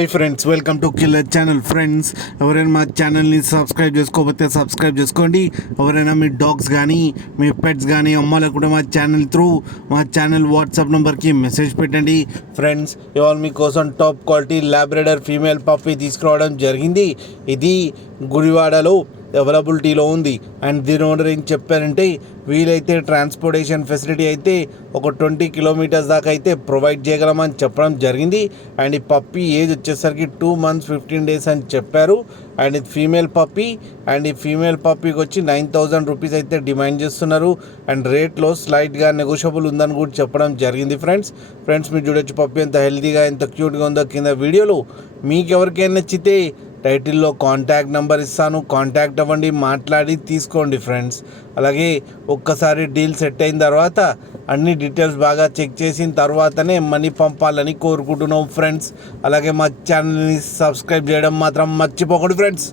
Hi friends, welcome to killer channel. Friends, ఎవరైనా మా ఛానల్ని సబ్స్క్రైబ్ చేసుకోకపోతే సబ్స్క్రైబ్ చేసుకోండి. ఎవరైనా మీ డాగ్స్ కానీ మీ పెట్స్ కానీ అమ్మాలకు కూడా మా ఛానల్ వాట్సాప్ నెంబర్కి మెసేజ్ పెట్టండి. ఫ్రెండ్స్, ఇవాళ మీకోసం top quality Labrador female puppy తీసుకురావడం జరిగింది. ఇది గుడివాడలో అవైలబిలిటీలో ఉంది. అండ్ దీని ఓనర్ ఏం చెప్పారంటే, వీలైతే ట్రాన్స్పోర్టేషన్ ఫెసిలిటీ అయితే ఒక 20 కిలోమీటర్స్ దాకా అయితే ప్రొవైడ్ చేయగలమని చెప్పడం జరిగింది. అండ్ ఈ పప్పీ ఏజ్ వచ్చేసరికి 2 months 15 days అని చెప్పారు. అండ్ ఇది ఫీమేల్ పప్పీ. అండ్ ఈ ఫీమేల్ పప్పీకి వచ్చి 9,000 రూపీస్ అయితే డిమాండ్ చేస్తున్నారు. అండ్ రేట్లో స్లైట్గా నెగోషియబుల్ ఉందని కూడా చెప్పడం జరిగింది. ఫ్రెండ్స్ మీరు చూడొచ్చు పప్పీ ఎంత హెల్తీగా ఎంత క్యూట్గా ఉందో కింద వీడియోలో. మీకు ఎవరికైనా నచ్చితే టైటిల్లో కాంటాక్ట్ నెంబర్ ఇస్తాను, కాంటాక్ట్ అవ్వండి, మాట్లాడి తీసుకోండి ఫ్రెండ్స్. అలాగే ఒక్కసారి డీల్ సెట్ అయిన తర్వాత అన్ని డీటెయిల్స్ బాగా చెక్ చేసిన తర్వాతనే మనీ పంపాలని కోరుకుంటున్నాం ఫ్రెండ్స్. అలాగే మా ఛానల్ని సబ్స్క్రైబ్ చేయడం మాత్రం మర్చిపోకండి ఫ్రెండ్స్.